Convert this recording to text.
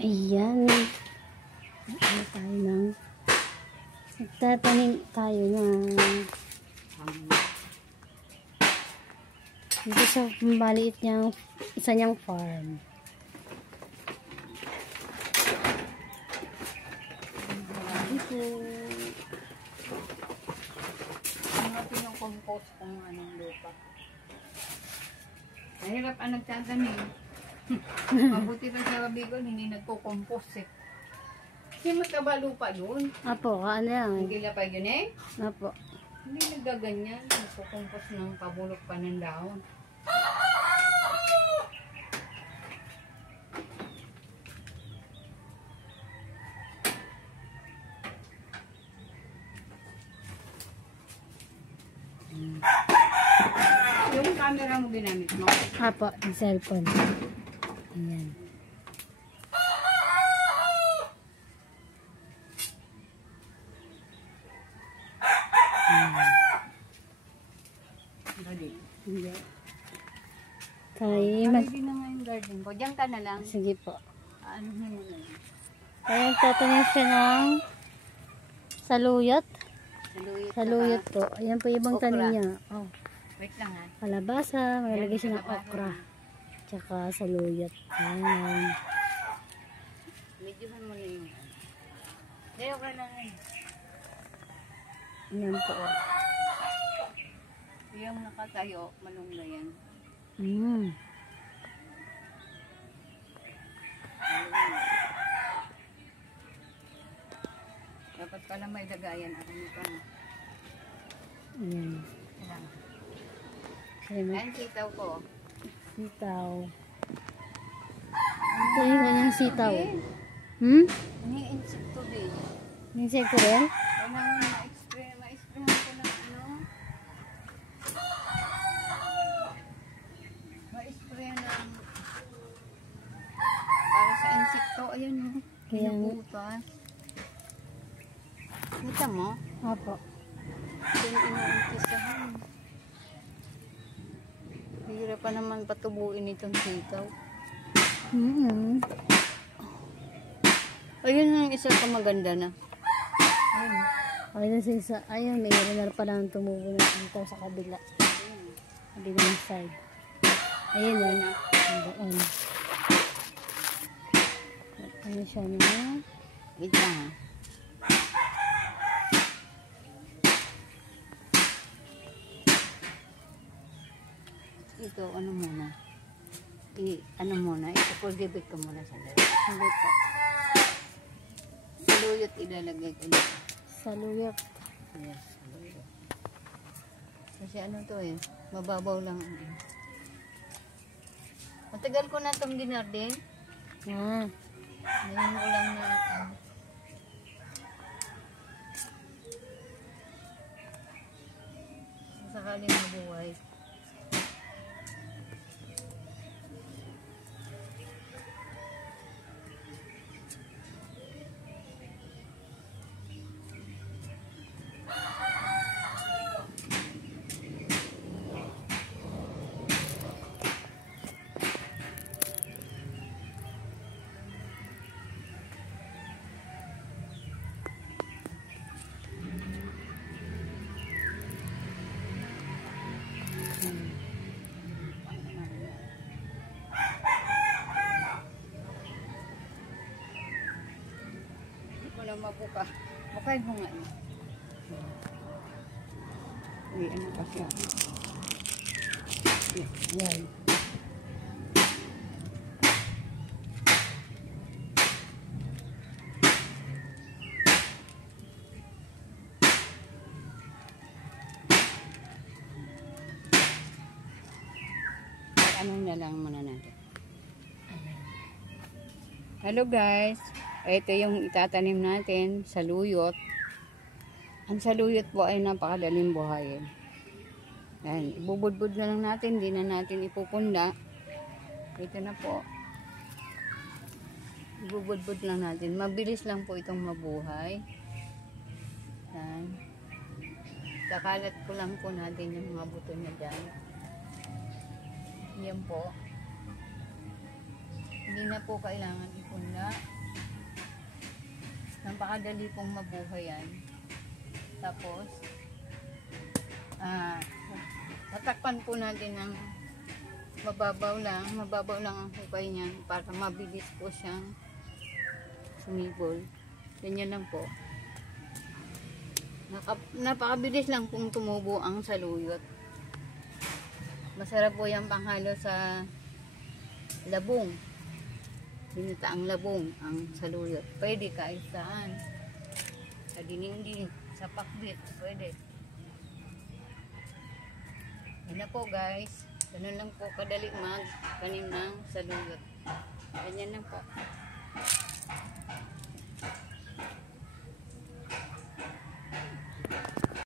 Ayan. Nagtatanim tayo ng dito sa maliit niyang isa niyang farm. Ito. Mga pinocompose kung anong lupa. Mahirap ang nagtatanim. Mabuti pa sa Bicol, hindi nagko-compose eh. Kasi mataba lupa yun. Apo, ano yan? Hindi lapay yun eh. Apo. Hindi nagaganyan. Nagko-compose ng pabulok pa ng dahon. Yung camera mo ginamit mo? Apo, yung cellphone. Ayan. Hindi. Kaya Ready na nga yung garden ko. Diyan ka na lang. sige po. Ano mo na lang. Kaya tatanim siya ng saluyot. Saluyot po. Ayan po ibang Okra. tanim niya. Oh. Wait lang ha. Kalabasa. Malalagay siya ng okra. Tsaka saluyot. Ayan. Medyohan mo na yung hindi, okra lang eh. Ayan po. Yung nakatayo, malungga yan. Dapat pala may dagayan ako nito. Ayan. Ayan, sitaw ko. Sitaw. Ito yung kanyang sitaw. Ano yung insekto din? Insekto rin? Kailangan ma-explayan ko ng ano. Ma-explayan ng para sa insekto. Ayan o. Kinubutas. Kita mo? Opo. Ito yung inuumpisahan. Hirap pa naman patubuin itong sitaw. Ayun ang isa pa maganda na. Ayun. Ayun sa isa. Ayun, may na pa lang tumubo na dito sa kabila. Kabilang side. Ayun yan. Doon. Ano siya na? Wait lang ha. Ito, ano muna? Ano muna? Ito, pulgibit ko muna sa dali. Hindi po. Saluyot ilalagay ko dito. Saluyot. Yes, saluyot. Kasi ano to eh, mababaw lang. Matagal ko na itong ginardin. Ngayon ko lang na sakaling mabuhay. Mabuka. Bukay mo nga eh. Uy, ano kasi ako? Yan. Ano na lang muna natin. Hello guys. Ito yung itatanim natin, saluyot. Ang saluyot po ay napakadaling buhayin. Yan, ibubudbud na lang natin, hindi na natin ipupunda. Ito na po. Ibubudbud lang natin. Mabilis lang po itong mabuhay. Yan. Kakalat ko lang po natin yung mga buto niya dyan. Yan po. Hindi na po kailangan ipunla. Napakadali pong mabuhay yan. Tapos, tatakpan po natin ng mababaw lang ang hukay niyan para mabilis po siyang sumibol. Ganyan lang po. Napakabilis lang pong tumubo ang saluyot. Masarap po yung panghalo sa labong. Binitaang labong ang saluyot. Pwede kahit saan. Sa dinding, sa pakbit, pwede. Yan na po guys. Ganun lang po kadali magtanim ng saluyot. Ganyan lang po.